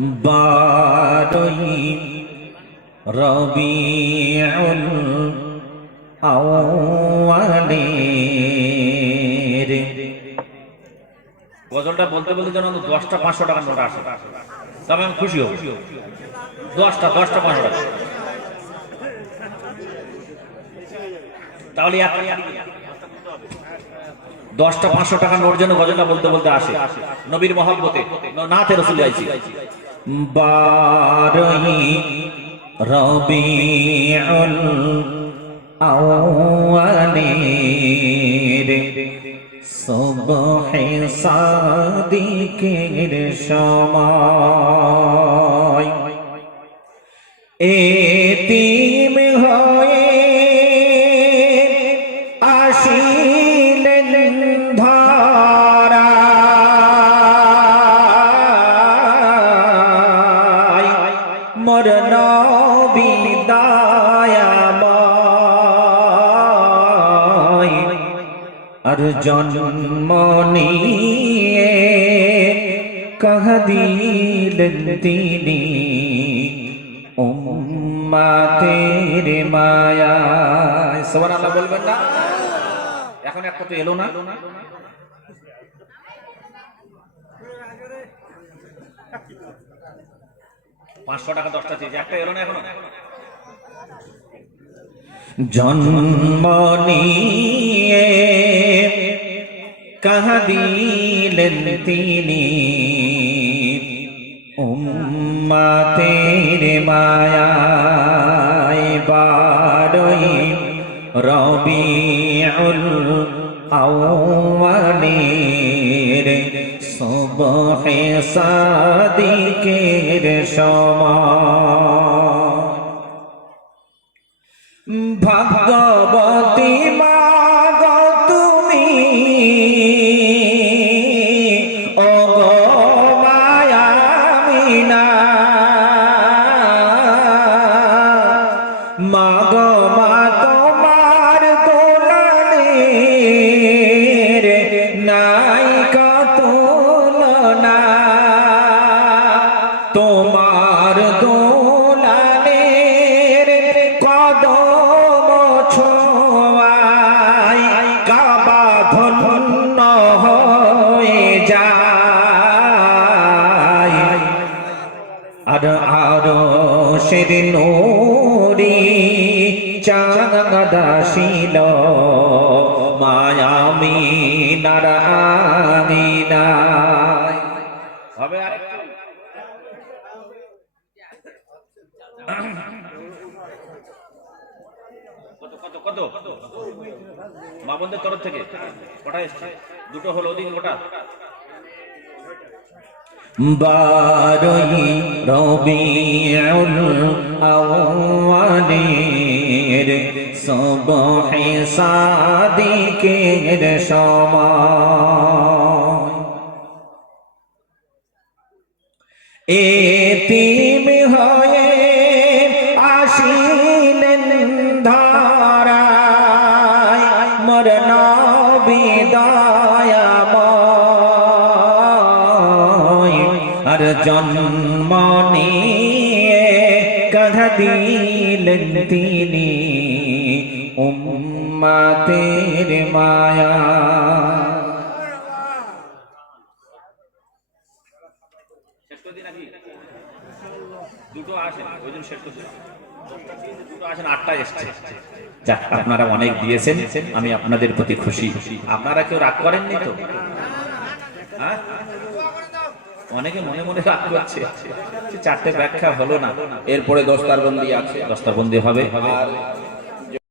বারই রবিউল আউয়ালের। গজলটা বলতে বলতে যেন দশটা পাঁচশো টাকা নোট আসে। তবে আমি খুশি হব। দশটা দশটা পাঁচশো টাকা। তাহলে দশটা পাঁচশো টাকা নোট যেন গজলটা বলতে বলতে আসে। নবীর মহাব্বতে। নাতে রসুল আইছি বারই রবিউল আউয়ালের সুবহে সাদিকের সময়। এতিম জন্ম নিয়ে কহ দিলেন তিনি। উম্মাতের মায়া আল্লাহ বলবেন না? এখন একটা তো এলো না? পাঁচশো টাকা দশটা একটা এলো না এখনও? জন্ম নিয়ে কহ দিলেন তিনি? উম্মাতের মায়ায় বারই রবিউল আউয়ালের সুবহে সাদিকের সময় মা গো মা, তোমার দোলানের নাই তুলনা। তোমার দোলানের কদম ছোঁয়ায় কাবা ধন্য হয়ে যায়। আর আরও নোরি চাঁদাশিল মায়ামি নারায়ণায় হবে আরেকটু কত কত কত মা বোনদের তরফ থেকে কটা এসছে দুটো হলো ওদিন গোটা বারই রবিউল আউয়ালের সুবহে সাদিকের সময় এতিম জন্ম নিয়ে কধ দিলেন তিনি উম্মাতের মায়া যাক, আপনারা অনেক দিয়েছেন, আমি আপনাদের প্রতি খুশি। আপনারা কেউ রাগ করেননি তো? হ্যাঁ? অনেকে মনে মনে রাগ করছে চারটে ব্যাখ্যা হলো না। এরপরে দস্তারবন্দি আছে দস্তাবন্দি হবে। আর